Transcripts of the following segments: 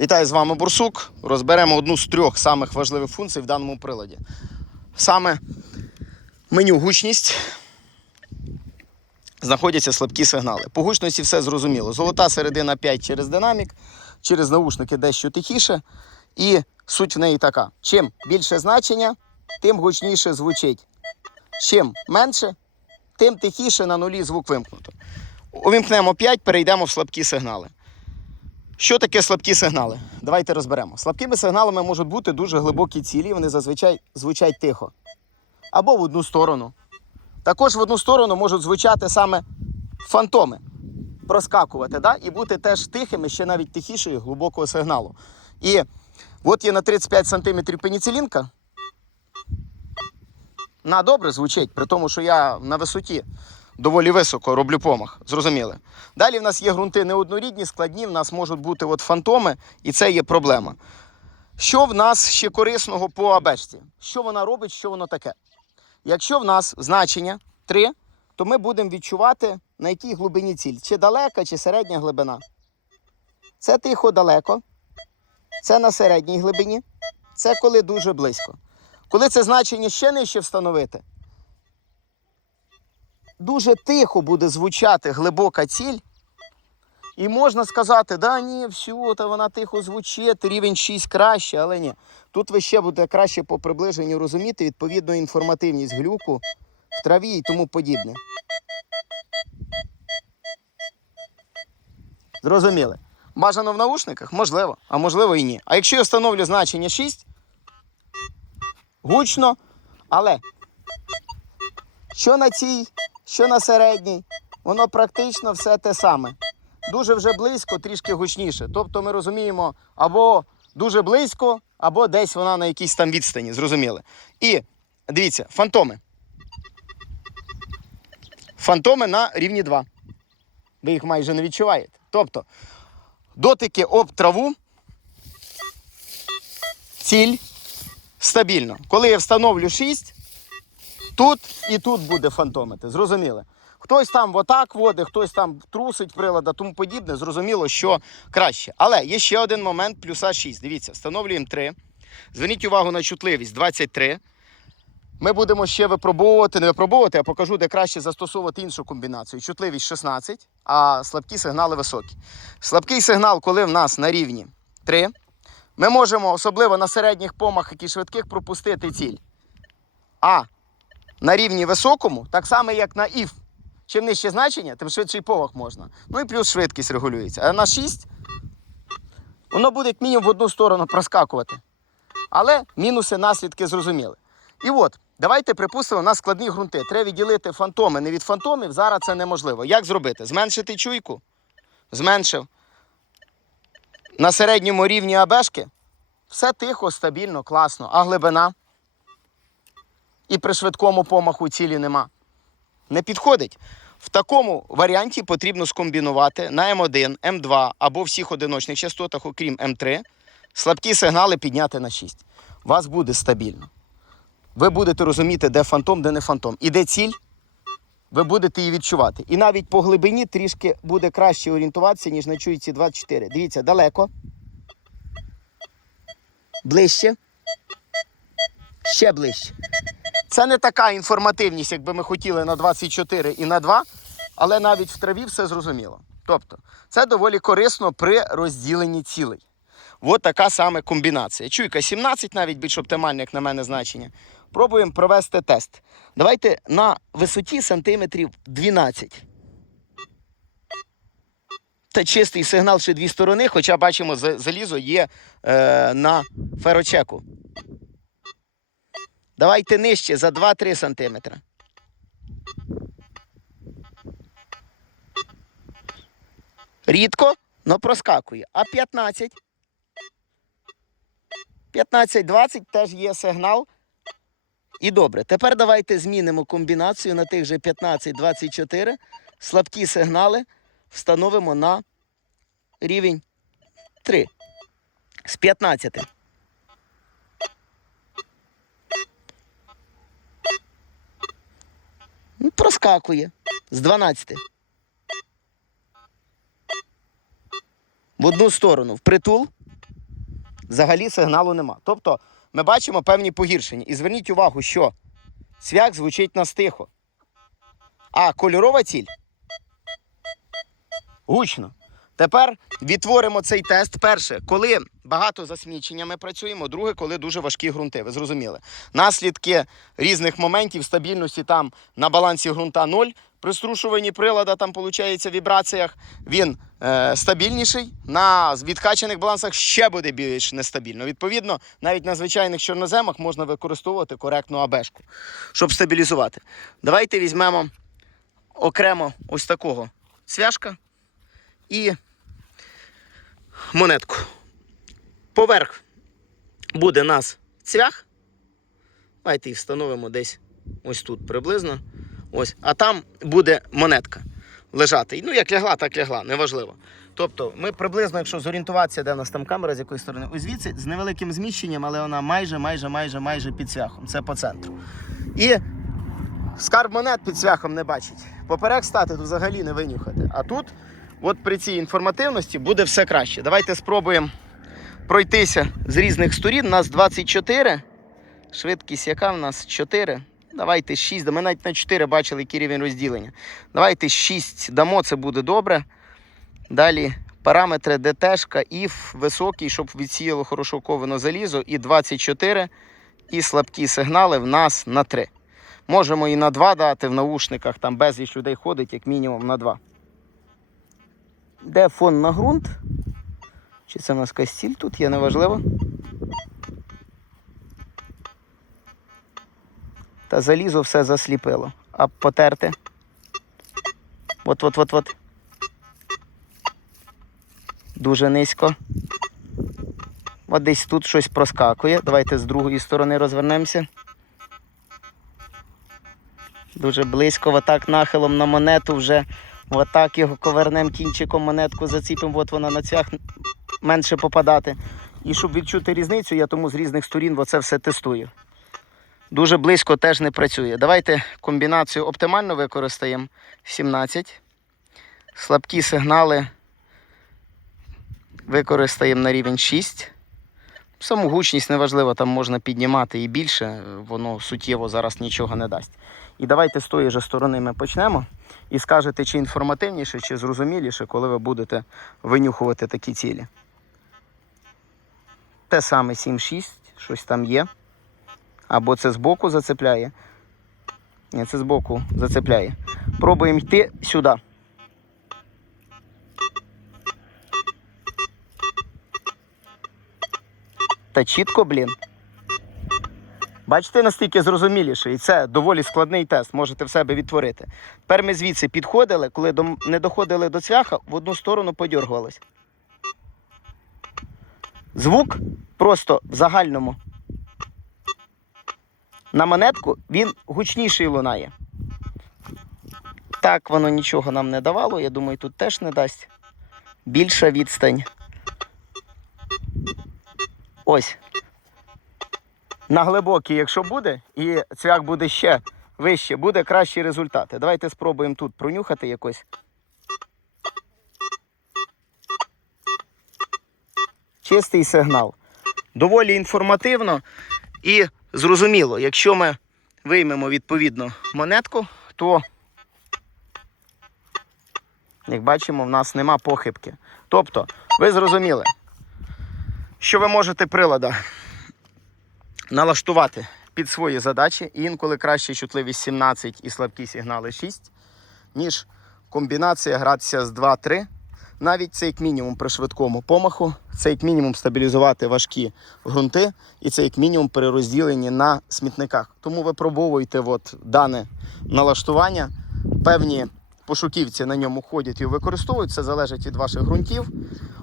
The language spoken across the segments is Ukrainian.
Вітаю з вами Бурсук. Розберемо одну з трьох самих важливих функцій в даному приладі. Саме меню гучність. Знаходяться слабкі сигнали. По гучності все зрозуміло. Золота середина 5 через динамік, через наушники дещо тихіше. І суть в неї така: чим більше значення, тим гучніше звучить. Чим менше, тим тихіше на нулі звук вимкнуто. Увімкнемо 5, перейдемо в слабкі сигнали. Що таке слабкі сигнали? Давайте розберемо. Слабкими сигналами можуть бути дуже глибокі цілі, вони зазвичай звучать тихо. Або в одну сторону. Також в одну сторону можуть звучати саме фантоми, проскакувати, да? і бути теж тихими, ще навіть тихішою глибокого сигналу. І от є на 35 см пеніцилінка. На добре звучить, при тому, що я на висоті доволі високо роблю помах. Зрозуміли. Далі в нас є ґрунти неоднорідні, складні, в нас можуть бути от фантоми, і це є проблема. Що в нас ще корисного по абешці? Що вона робить, що воно таке? Якщо в нас значення 3, то ми будемо відчувати, на якій глибині ціль, чи далека, чи середня глибина. Це тихо далеко, це на середній глибині, це коли дуже близько. Коли це значення ще нижче встановити, дуже тихо буде звучати глибока ціль. І можна сказати, да ні, все, та вона тихо звучить, рівень 6 краще, але ні. Тут ви ще буде краще по приближенню розуміти, відповідно, інформативність глюку в траві і тому подібне. Зрозуміли? Бажано в наушниках? Можливо, а можливо і ні. А якщо я встановлю значення 6, гучно, але що на цій, що на середній, воно практично все те саме. Дуже вже близько, трішки гучніше. Тобто ми розуміємо або дуже близько, або десь вона на якійсь там відстані. Зрозуміли. І дивіться, фантоми. Фантоми на рівні 2. Ви їх майже не відчуваєте. Тобто, дотики об траву, ціль стабільно. Коли я встановлю 6, тут і тут буде фантомити. Зрозуміли? Хтось там отак водить, хтось там трусить прилада, тому подібне. Зрозуміло, що краще. Але є ще один момент, плюса 6. Дивіться, встановлюємо 3. Зверніть увагу на чутливість 23. Ми будемо ще випробовувати, не випробовувати, а покажу, де краще застосовувати іншу комбінацію. Чутливість 16, а слабкі сигнали високі. Слабкий сигнал, коли в нас на рівні 3, ми можемо, особливо на середніх помахах і швидких, пропустити ціль. А на рівні високому, так само, як на if. Чим нижче значення, тим швидший помах можна. Ну і плюс швидкість регулюється. А на 6 воно буде як мінімум в одну сторону проскакувати. Але мінуси, наслідки зрозуміли. І от, давайте припустимо, у нас складні ґрунти. Треба відділити фантоми не від фантомів. Зараз це неможливо. Як зробити? Зменшити чуйку? Зменшив. На середньому рівні абешки все тихо, стабільно, класно. А глибина? І при швидкому помаху цілі нема. Не підходить. В такому варіанті потрібно скомбінувати на М1, М2 або всіх одиночних частотах, окрім М3, слабкі сигнали підняти на 6. Вас буде стабільно. Ви будете розуміти, де фантом, де не фантом. І де ціль, ви будете її відчувати. І навіть по глибині трішки буде краще орієнтуватися, ніж на чуйці 24. Дивіться, далеко. Ближче. Ще ближче. Це не така інформативність, якби ми хотіли на 24 і на 2, але навіть в траві все зрозуміло. Тобто, це доволі корисно при розділенні цілей. От така саме комбінація. Чуйка 17 навіть більш оптимальне, як на мене, значення. Пробуємо провести тест. Давайте на висоті сантиметрів 12. Та чистий сигнал ще дві сторони, хоча бачимо, залізо є е, на ферочеку. Давайте нижче за 2-3 сантиметри. Рідко, але проскакує. А 15. 15-20 теж є сигнал. І добре. Тепер давайте змінимо комбінацію на тих же 15-24. Слабкі сигнали встановимо на рівень 3 з 15. Ну, Проскакує з 12. В одну сторону в притул, взагалі сигналу нема. Тобто ми бачимо певні погіршення. І зверніть увагу, що цвях звучить на стихо. А кольорова ціль гучно. Тепер відтворимо цей тест. Перше, коли багато засмічення ми працюємо. Друге, коли дуже важкі ґрунти. Ви зрозуміли. Наслідки різних моментів стабільності там на балансі ґрунта 0. При струшуванні прилада там виходить в вібраціях він е, стабільніший. На відкачаних балансах ще буде більш нестабільно. Відповідно, навіть на звичайних чорноземах можна використовувати коректну абешку, щоб стабілізувати. Давайте візьмемо окремо ось такого цвяшка і монетку. Поверх буде нас цвях. Давайте їх встановимо десь ось тут приблизно. Ось. А там буде монетка лежати. Ну, як лягла, так лягла, неважливо. Тобто, ми приблизно, якщо зорієнтуватися, де в нас там камера, з якої сторони, ось звідси, з невеликим зміщенням, але вона майже, майже, майже, майже під цвяхом. Це по центру. І скарб монет під цвяхом не бачить. Поперек стати тут взагалі не винюхати. А тут, от при цій інформативності, буде все краще. Давайте спробуємо пройтися з різних сторін. У нас 24. Швидкість яка в нас 4. Давайте 6. Ми навіть на 4 бачили, який рівень розділення. Давайте 6 дамо, це буде добре. Далі параметри ДТшка, іф високий, щоб відсіяло хорошо ковано залізо. І 24. І слабкі сигнали в нас на 3. Можемо і на 2 дати в наушниках, там безліч людей ходить, як мінімум на 2. Де фон на ґрунт? Чи це в нас кастіль тут є, неважливо. Та залізо все засліпило. А потерти. От, от, от, от. Дуже низько. От десь тут щось проскакує. Давайте з другої сторони розвернемося. Дуже близько, отак нахилом на монету вже. Отак його ковернем кінчиком монетку заціпимо, от вона на цвях менше попадати. І щоб відчути різницю, я тому з різних сторін оце все тестую. Дуже близько теж не працює. Давайте комбінацію оптимально використаємо 17. Слабкі сигнали використаємо на рівень 6. Саму гучність неважливо, там можна піднімати і більше, воно суттєво зараз нічого не дасть. І давайте з тої ж сторони ми почнемо і скажете, чи інформативніше, чи зрозуміліше, коли ви будете винюхувати такі цілі. Те саме 7-6, щось там є. Або це збоку зацепляє. Ні, це збоку зацепляє. Пробуємо йти сюди. Та чітко, блін. Бачите, настільки зрозуміліше, і це доволі складний тест, можете в себе відтворити. Тепер ми звідси підходили, коли не доходили до цвяха, в одну сторону подьоргувались. Звук просто в загальному. На монетку він гучніший лунає. Так воно нічого нам не давало, я думаю, тут теж не дасть. Більша відстань. Ось. На глибокій, якщо буде, і цвях буде ще вище, буде кращі результати. Давайте спробуємо тут пронюхати якось. Чистий сигнал. Доволі інформативно і зрозуміло, якщо ми виймемо відповідно монетку, то, як бачимо, в нас нема похибки. Тобто, ви зрозуміли, що ви можете прилада налаштувати під свої задачі. І інколи краще чутливість 17 і слабкі сигнали 6, ніж комбінація гратися з 2-3. Навіть це як мінімум при швидкому помаху, це як мінімум стабілізувати важкі ґрунти, і це як мінімум при розділенні на смітниках. Тому випробовуйте от дане налаштування. Певні пошуківці на ньому ходять і використовують. Це залежить від ваших ґрунтів.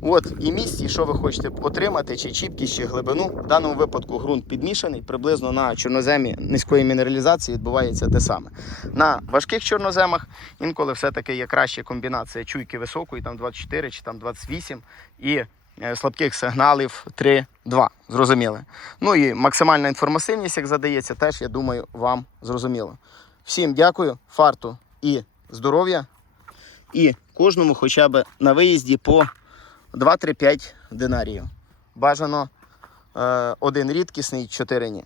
От і місць, і що ви хочете отримати, чи чіпкість, чи глибину. В даному випадку ґрунт підмішаний, приблизно на чорноземі низької мінералізації відбувається те саме. На важких чорноземах інколи все-таки є краща комбінація чуйки високої, там 24 чи там 28, і е, слабких сигналів 3-2. Зрозуміли. Ну і максимальна інформативність, як задається, теж, я думаю, вам зрозуміло. Всім дякую, фарту і здоров'я. І кожному хоча б на виїзді по 2-3-5 динаріїв. Бажано Е, один рідкісний, чотири ні.